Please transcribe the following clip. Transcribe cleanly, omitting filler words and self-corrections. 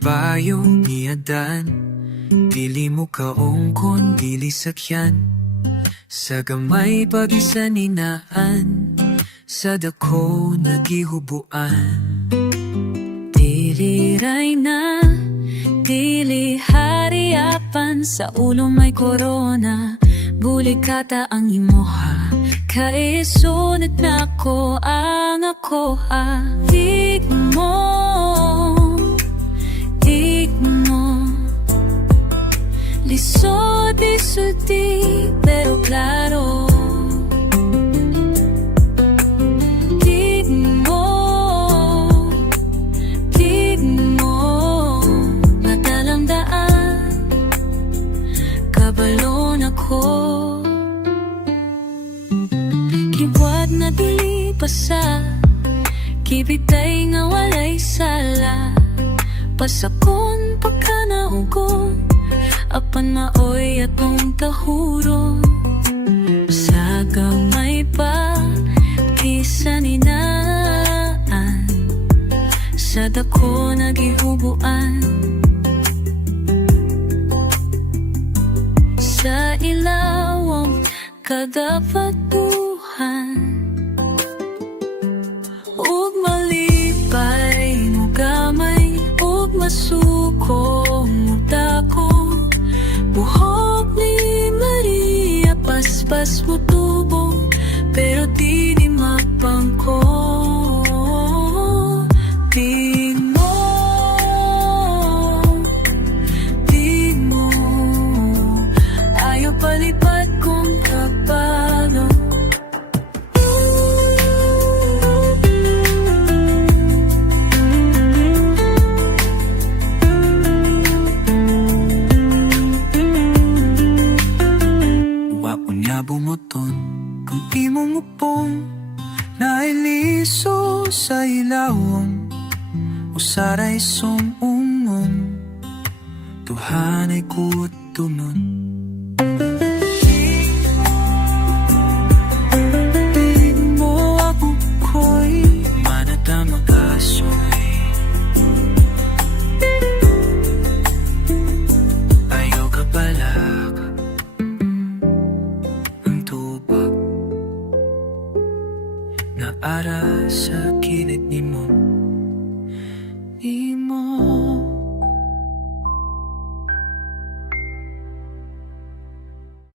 bayo ni Adan, dili mo kaungkon, dili sakyan, sa gamay pag-isa ninaan, sa dako nagihubuan. Dili rayna, dili hariapan, sa ulo may korona, bulikata ang imoha, kay sunod na ko ang ako ha. Tigmo, lisod isuti, pero klaro. Tigmo, matalamdaan, kabalon ako. Kibuat na dili pasa, kibitay nga walay sala, pasakon pagkanaugon, apan naoy atong tahuron. Sa gamay pa, kisa ninaan, sa dako nagihubuan. Sa ilawang kadapatuhan, ug malipay mo gamay, ug masuko mo dako. Buhok ni Maria, paspas mo tubong, pero di ni mapangko. Tigmo, ayaw palipad kong kapalo. Bumuton kung di mo mupong, nailiso sa ilawang, usaray sumumon, tuhanay kutunon.